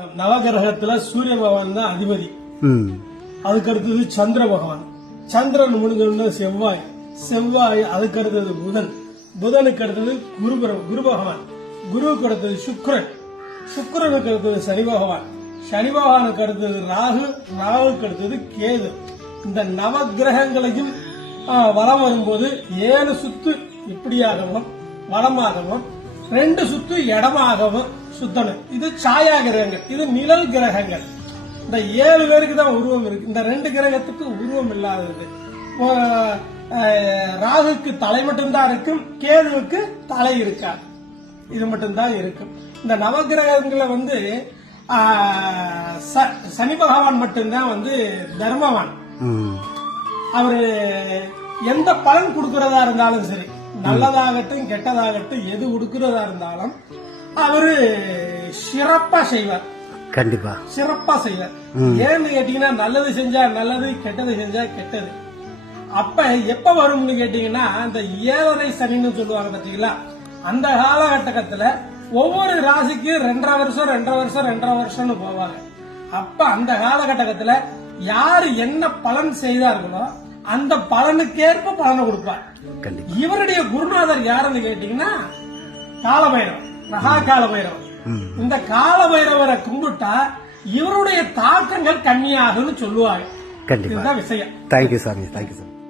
நவகிரகத்துல சூரிய பகவான் தான் அதிபதி. அதுக்கு அடுத்தது சந்திர பகவான். சந்திரன் முடிஞ்ச செவ்வாய். செவ்வாய் அதுக்கு அடுத்தது புதன். புதனுக்கு அடுத்தது குரு பகவான். குருவுக்கு அடுத்தது சுக்கிரன். சுக்கிரனுக்கு அடுத்தது சனி பகவான். சனி பகவானுக்கு அடுத்தது ராகு. ராகுக்கு அடுத்தது கேது. இந்த நவகிரகங்களையும் வலம் வரும்போது 7 சுத்து இப்படியாகவும் வலமாகவும் 2 சுத்து இடமாகவும் சுத்தணும். இது சாயா கிரகங்கள், இது நிழல் கிரகங்கள். இந்த 7 பேருக்கு தான் உருவம் இருக்கு. இந்த 2 கிரகத்துக்கு உருவம் இல்லாதது. ராகுக்கு தலை மட்டும்தான் இருக்கும், கேதுவுக்கு தலை இருக்காது. இது மட்டும்தான் இருக்கும். இந்த நவகிரகங்களை சனி பகவான் மட்டும்தான் தர்மவான். அவரு எந்த பலன் கொடுக்கறதா இருந்தாலும் சரி, நல்லதாகட்டும் கெட்டதாகட்டும், எது கொடுக்கறதா இருந்தாலும் அவரு சிறப்பா செய்வார். கண்டிப்பா சிறப்பா செய்வார். ஏன்னு கேட்டீங்கன்னா, நல்லது செஞ்சா நல்லது, கெட்டது செஞ்சா கெட்டது. அப்ப எப்ப வரும்னு கேட்டீங்கன்னா, அந்த 7.5 சனின்னு சொல்லுவாங்க பாத்தீங்களா, அந்த காலகட்டத்துல ஒவ்வொரு ராசிக்கு 2.5 வருஷம் 2.5 வருஷம் 2.5 வருஷம்னு போவாங்க. அப்ப அந்த காலகட்டத்துல யாரு என்ன பலன் செய்தார்களோ அந்த பலனுக்கேற்ப பலனை கொடுப்பார். இவருடைய குருநாதர் யாருன்னு கேட்டீங்கன்னா காலபைரவர், மகா காலபைரவர். இந்த காலபைரவரை கும்பிட்டா இவருடைய தாக்கங்கள் கம்மியாகும்னு சொல்லுவாங்க. கண்டிப்பா. இதுதான் விஷயம். தேங்க்யூ சாமி, தேங்க்யூ சாமி.